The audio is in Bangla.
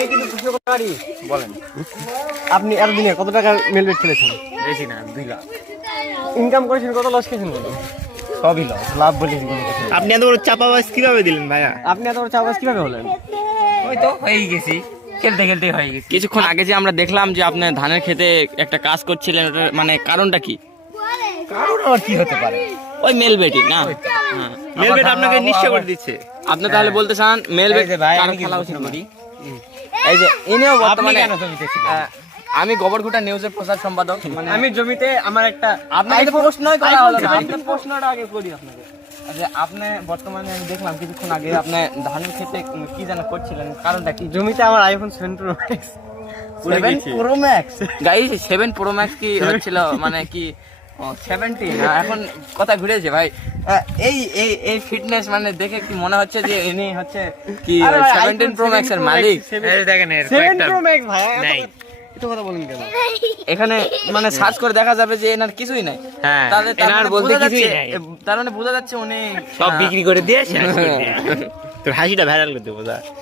আপনাকে কিছু প্রশ্ন করতে পারি? বলেন। আপনি এতদিনে কত টাকা মেলবেট খেলেছেন? বেশি না, 2 লাখ। ইনকাম করেছেন কত, লস খেয়েছেন কত? সবই লস। লাভ বলে আপনি এত বড় চাপাবাজ কিভাবে দিলেন ভাইয়া? আপনি এত বড় চাপাস কিভাবে হলেন? ওই তো হয়েই গেছি, খেলতে খেলতে হয়ে গেছি। কিছুক্ষণ আগে যে আমরা দেখলাম যে আপনি ধানের খেতে একটা কাজ করছিলেন, ওটার মানে কারণটা কি? কারণ আর কি হতে পারে? ওই মেলবেটি না? মেলবেট আপনাকে নিশ্চয় করে দিচ্ছে। আপনি তাহলে বলতে চান মেলবেট এই যে ভাই, কারণ আমি কি খেলা বলছি উচিত না? করি? এই যে ইনিও আপনি বর্তমানে কেন জমিতে ছিলেন? আমি গোবরঘুটা নিউজের প্রচার সম্পাদক। মানে আমি জমিতে আমার একটা আপনাকে প্রশ্নই করা iPhone হলো না, 17 আপনি প্রশ্নটা আগে করি আপনাকে। যে আপনি বর্তমানে আমি দেখলাম কিছুক্ষণ আগে আপনি ধানের খেতে কি যেন করছিলেন, কারণটা কি? জমিতে আমার iPhone 7 Pro Max 7 Pro Max guys, 7 Pro Max কি হচ্ছিল মানে কি 70 না? এখন কথা ঘুরেছে ভাই। এই এই এই ফিটনেস মানে দেখে কি মনে হচ্ছে যে ইনি হচ্ছে কি আরে ভাই, 17 Pro Max এর মালিক? এই দেখেন এর 7 কয়েকটা Pro Max ভাই, নাই। এত কথা বলেন কেন? এখানে মানে সার্চ করে দেখা যাবে যে এনার কিছুই নাই। হ্যাঁ, তাহলে তার এনার মানে বলতে বোঝা কিছুই যাচ্ছে- নাই। তার মানে বোঝা যাচ্ছে উনি সব বিক্রি করে দিয়ে শেষ করে দিয়ে। তোর হাসিটা ভাইরাল করতে বোঝা।